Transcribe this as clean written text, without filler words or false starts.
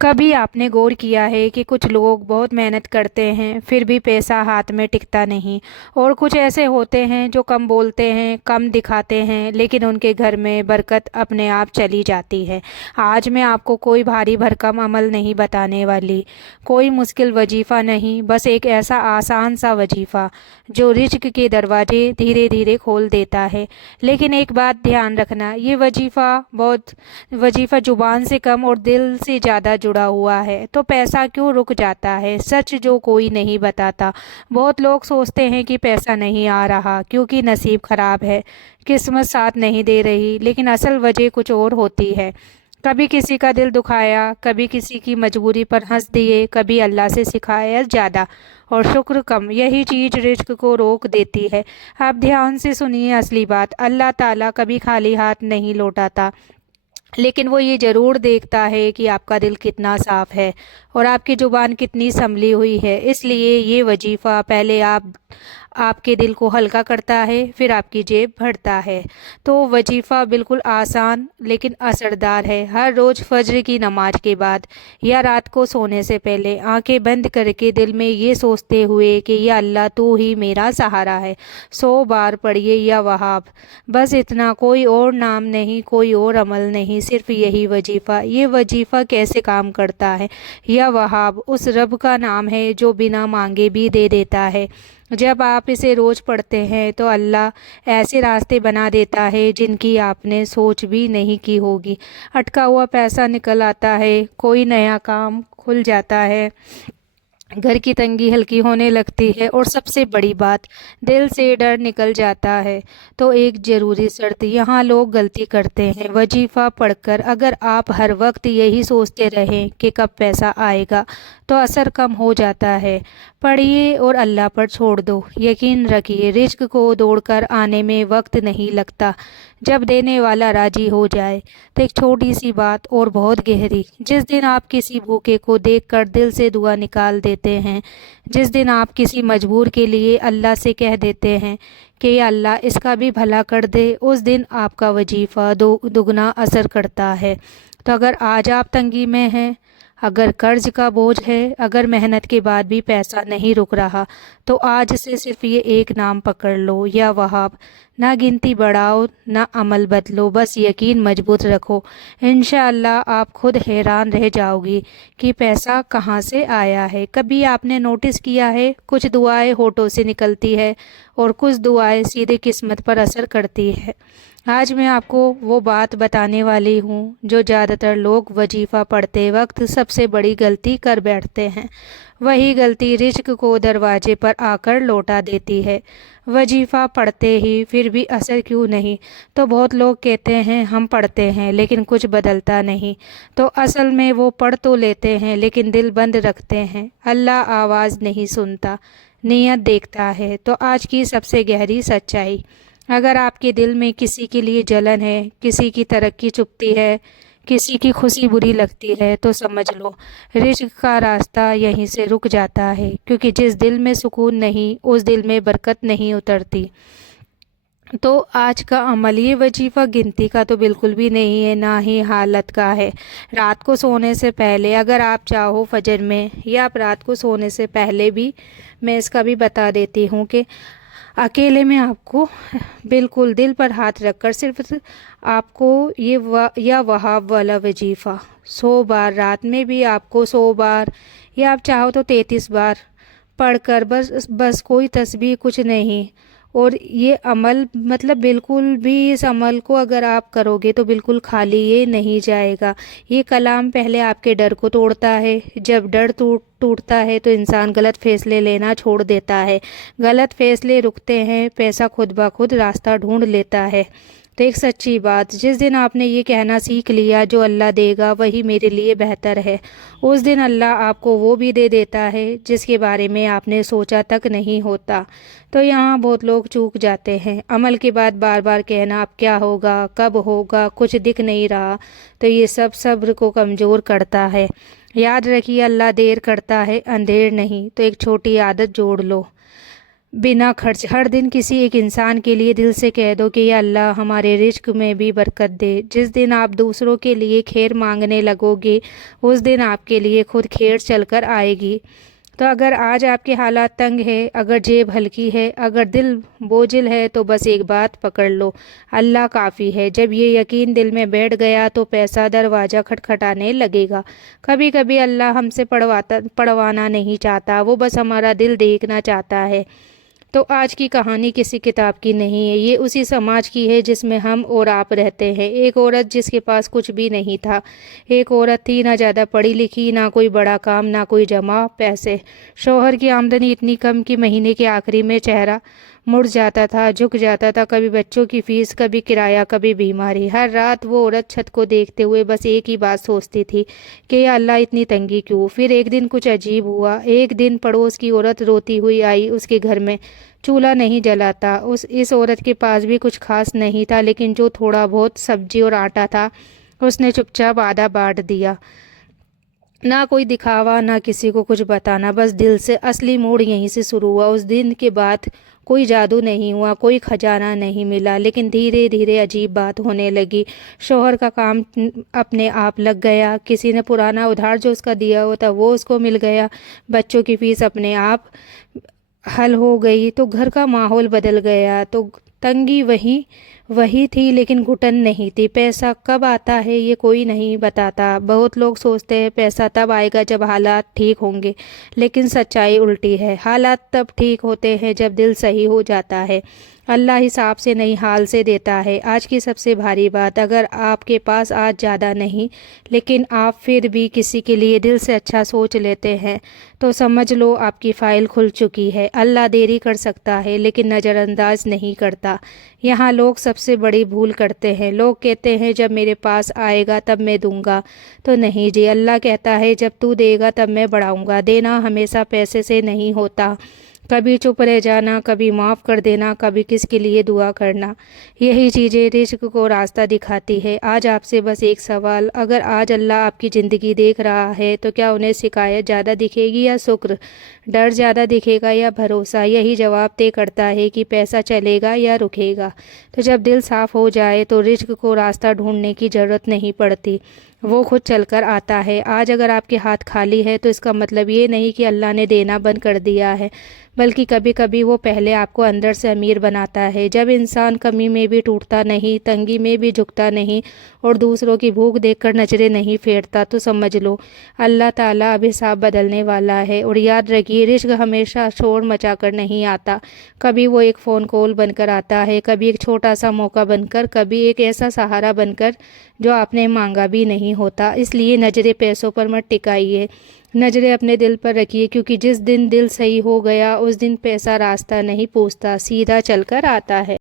कभी आपने गौर किया है कि कुछ लोग बहुत मेहनत करते हैं फिर भी पैसा हाथ में टिकता नहीं। और कुछ ऐसे होते हैं जो कम बोलते हैं, कम दिखाते हैं, लेकिन उनके घर में बरकत अपने आप चली जाती है। आज मैं आपको कोई भारी भरकम अमल नहीं बताने वाली, कोई मुश्किल वजीफ़ा नहीं, बस एक ऐसा आसान सा वजीफ़ा जो रिज्क के दरवाजे धीरे धीरे खोल देता है। लेकिन एक बात ध्यान रखना, ये वजीफ़ा जुबान से कम और दिल से ज़्यादा जुड़ा हुआ है। तो पैसा क्यों रुक जाता है, सच जो कोई नहीं बताता। बहुत लोग सोचते हैं कि पैसा नहीं आ रहा क्योंकि नसीब खराब है, किस्मत साथ नहीं दे रही, लेकिन असल वजह कुछ और होती है। कभी किसी का दिल दुखाया, कभी किसी की मजबूरी पर हंस दिए, कभी अल्लाह से सिखाया ज़्यादा और शुक्र कम। यही चीज़ रिज्क को रोक देती है। आप ध्यान से सुनिए असली बात, अल्लाह ताला कभी खाली हाथ नहीं लौटाता, लेकिन वो ये ज़रूर देखता है कि आपका दिल कितना साफ़ है और आपकी ज़ुबान कितनी संभली हुई है। इसलिए ये वजीफ़ा पहले आपके दिल को हल्का करता है, फिर आपकी जेब भरता है। तो वजीफ़ा बिल्कुल आसान लेकिन असरदार है। हर रोज़ फज्र की नमाज के बाद या रात को सोने से पहले आंखें बंद करके दिल में ये सोचते हुए कि या अल्लाह तू ही मेरा सहारा है, 100 बार पढ़िए या वहाब। बस इतना, कोई और नाम नहीं, कोई और अमल नहीं, सिर्फ यही वजीफ़ा। ये वजीफ़ा कैसे काम करता है? या वहाब उस रब का नाम है जो बिना मांगे भी दे देता है। जब आप इसे रोज़ पढ़ते हैं तो अल्लाह ऐसे रास्ते बना देता है जिनकी आपने सोच भी नहीं की होगी। अटका हुआ पैसा निकल आता है, कोई नया काम खुल जाता है, घर की तंगी हल्की होने लगती है और सबसे बड़ी बात, दिल से डर निकल जाता है। तो एक ज़रूरी शर्त, यहाँ लोग गलती करते हैं वजीफ़ा पढ़कर। अगर आप हर वक्त यही सोचते रहें कि कब पैसा आएगा तो असर कम हो जाता है। पढ़िए और अल्लाह पर छोड़ दो। यकीन रखिए रिज्क को दौड़कर आने में वक्त नहीं लगता, जब देने वाला राजी हो जाए। तो एक छोटी सी बात और बहुत गहरी, जिस दिन आप किसी भूखे को देखकर दिल से दुआ निकाल देते हैं, जिस दिन आप किसी मजबूर के लिए अल्लाह से कह देते हैं कि या अल्लाह इसका भी भला कर दे, उस दिन आपका वजीफ़ा दुगना असर करता है। तो अगर आज आप तंगी में हैं, अगर कर्ज का बोझ है, अगर मेहनत के बाद भी पैसा नहीं रुक रहा, तो आज से सिर्फ ये एक नाम पकड़ लो, या वहाब। ना गिनती बढ़ाओ, ना अमल बदलो, बस यकीन मजबूत रखो। इंशाअल्लाह आप खुद हैरान रह जाओगी कि पैसा कहाँ से आया है। कभी आपने नोटिस किया है, कुछ दुआएं होठों से निकलती है और कुछ दुआएं सीधे किस्मत पर असर करती है। आज मैं आपको वो बात बताने वाली हूँ जो ज़्यादातर लोग वजीफ़ा पढ़ते वक्त सबसे बड़ी गलती कर बैठते हैं। वही गलती रिज़्क को दरवाजे पर आकर लौटा देती है। वजीफ़ा पढ़ते ही फिर भी असर क्यों नहीं? तो बहुत लोग कहते हैं हम पढ़ते हैं लेकिन कुछ बदलता नहीं। तो असल में वो पढ़ तो लेते हैं लेकिन दिल बंद रखते हैं। अल्लाह आवाज़ नहीं सुनता, नीयत देखता है। तो आज की सबसे गहरी सच्चाई, अगर आपके दिल में किसी के लिए जलन है, किसी की तरक्की चुभती है, किसी की खुशी बुरी लगती है, तो समझ लो रिज़्क का रास्ता यहीं से रुक जाता है। क्योंकि जिस दिल में सुकून नहीं, उस दिल में बरकत नहीं उतरती। तो आज का अमल, ये वजीफ़ा गिनती का तो बिल्कुल भी नहीं है, ना ही हालत का है। रात को सोने से पहले अगर आप चाहो फजर में, या आप रात को सोने से पहले भी, मैं इसका भी बता देती हूँ कि अकेले में आपको बिल्कुल दिल पर हाथ रखकर सिर्फ आपको या वहाब वाला वजीफ़ा 100 बार, रात में भी आपको 100 बार, या आप चाहो तो 33 बार पढ़कर, बस बस कोई तस्बीह कुछ नहीं। और ये अमल मतलब बिल्कुल भी, इस अमल को अगर आप करोगे तो बिल्कुल खाली ये नहीं जाएगा। ये कलाम पहले आपके डर को तोड़ता है। जब डर टूटता है तो इंसान गलत फैसले लेना छोड़ देता है। गलत फैसले रुकते हैं, पैसा खुद ब खुद रास्ता ढूंढ लेता है। तो एक सच्ची बात, जिस दिन आपने ये कहना सीख लिया जो अल्लाह देगा वही मेरे लिए बेहतर है, उस दिन अल्लाह आपको वो भी दे देता है जिसके बारे में आपने सोचा तक नहीं होता। तो यहाँ बहुत लोग चूक जाते हैं, अमल के बाद बार बार कहना अब क्या होगा, कब होगा, कुछ दिख नहीं रहा। तो ये सब सब्र को कमज़ोर करता है। याद रखिए अल्लाह देर करता है, अंधेर नहीं। तो एक छोटी आदत जोड़ लो, बिना खर्च। हर दिन किसी एक इंसान के लिए दिल से कह दो कि या अल्लाह हमारे रिज्क में भी बरकत दे। जिस दिन आप दूसरों के लिए खैर मांगने लगोगे उस दिन आपके लिए खुद खैर चल कर आएगी। तो अगर आज आपके हालात तंग है, अगर जेब हल्की है, अगर दिल बोझिल है, तो बस एक बात पकड़ लो, अल्लाह काफ़ी है। जब ये यकीन दिल में बैठ गया तो पैसा दरवाज़ा खटखटाने लगेगा। कभी कभी अल्लाह हमसे पढ़वाना नहीं चाहता, वो बस हमारा दिल देखना चाहता है। तो आज की कहानी किसी किताब की नहीं है, ये उसी समाज की है जिसमें हम और आप रहते हैं। एक औरत जिसके पास कुछ भी नहीं था। एक औरत थी, ना ज़्यादा पढ़ी लिखी, ना कोई बड़ा काम, ना कोई जमा पैसे। शौहर की आमदनी इतनी कम कि महीने के आखिरी में चेहरा मुड़ जाता था, झुक जाता था। कभी बच्चों की फीस, कभी किराया, कभी बीमारी। हर रात वो औरत छत को देखते हुए बस एक ही बात सोचती थी कि या अल्लाह इतनी तंगी क्यों। फिर एक दिन कुछ अजीब हुआ। एक दिन पड़ोस की औरत रोती हुई आई। उसके घर में चूल्हा नहीं जला था। इस औरत के पास भी कुछ खास नहीं था, लेकिन जो थोड़ा बहुत सब्जी और आटा था उसने चुपचाप आधा बांट दिया। ना कोई दिखावा, ना किसी को कुछ बताना, बस दिल से। असली मोड़ यहीं से शुरू हुआ। उस दिन के बाद कोई जादू नहीं हुआ, कोई खजाना नहीं मिला, लेकिन धीरे धीरे अजीब बात होने लगी। शौहर का काम अपने आप लग गया। किसी ने पुराना उधार जो उसका दिया हुआ था वो उसको मिल गया। बच्चों की फीस अपने आप हल हो गई। तो घर का माहौल बदल गया। तो तंगी वही वही थी, लेकिन घुटन नहीं थी। पैसा कब आता है ये कोई नहीं बताता। बहुत लोग सोचते हैं पैसा तब आएगा जब हालात ठीक होंगे, लेकिन सच्चाई उल्टी है। हालात तब ठीक होते हैं जब दिल सही हो जाता है। अल्लाह हिसाब से नहीं, हाल से देता है। आज की सबसे भारी बात, अगर आपके पास आज ज़्यादा नहीं, लेकिन आप फिर भी किसी के लिए दिल से अच्छा सोच लेते हैं, तो समझ लो आपकी फ़ाइल खुल चुकी है। अल्लाह देरी कर सकता है, लेकिन नज़रअंदाज नहीं करता। यहाँ लोग सबसे बड़ी भूल करते हैं। लोग कहते हैं जब मेरे पास आएगा तब मैं दूंगा। तो नहीं जी, अल्लाह कहता है जब तू देगा तब मैं बढ़ाऊंगा। देना हमेशा पैसे से नहीं होता। कभी चुप रह जाना, कभी माफ़ कर देना, कभी किसके लिए दुआ करना, यही चीज़ें रिज़्क को रास्ता दिखाती है। आज आपसे बस एक सवाल, अगर आज अल्लाह आपकी ज़िंदगी देख रहा है तो क्या उन्हें शिकायत ज़्यादा दिखेगी या शुक्र, डर ज़्यादा दिखेगा या भरोसा? यही जवाब तय करता है कि पैसा चलेगा या रुकेगा। तो जब दिल साफ़ हो जाए तो रिज़्क को रास्ता ढूंढने की ज़रूरत नहीं पड़ती, वो खुद चलकर आता है। आज अगर आपके हाथ खाली है तो इसका मतलब ये नहीं कि अल्लाह ने देना बंद कर दिया है, बल्कि कभी कभी वो पहले आपको अंदर से अमीर बनाता है। जब इंसान कमी में भी टूटता नहीं, तंगी में भी झुकता नहीं, और दूसरों की भूख देखकर नजरें नहीं फेरता, तो समझ लो अल्लाह ताला अब हिसाब बदलने वाला है। और याद रखिए, रिज़्क हमेशा शोर मचाकर नहीं आता। कभी वो एक फ़ोन कॉल बनकर आता है, कभी एक छोटा सा मौका बनकर, कभी एक ऐसा सहारा बनकर जो आपने मांगा भी नहीं होता। इसलिए नज़रें पैसों पर मत टिकाइए, नज़रें अपने दिल पर रखिए, क्योंकि जिस दिन दिल सही हो गया उस दिन पैसा रास्ता नहीं पूछता, सीधा चलकर आता है।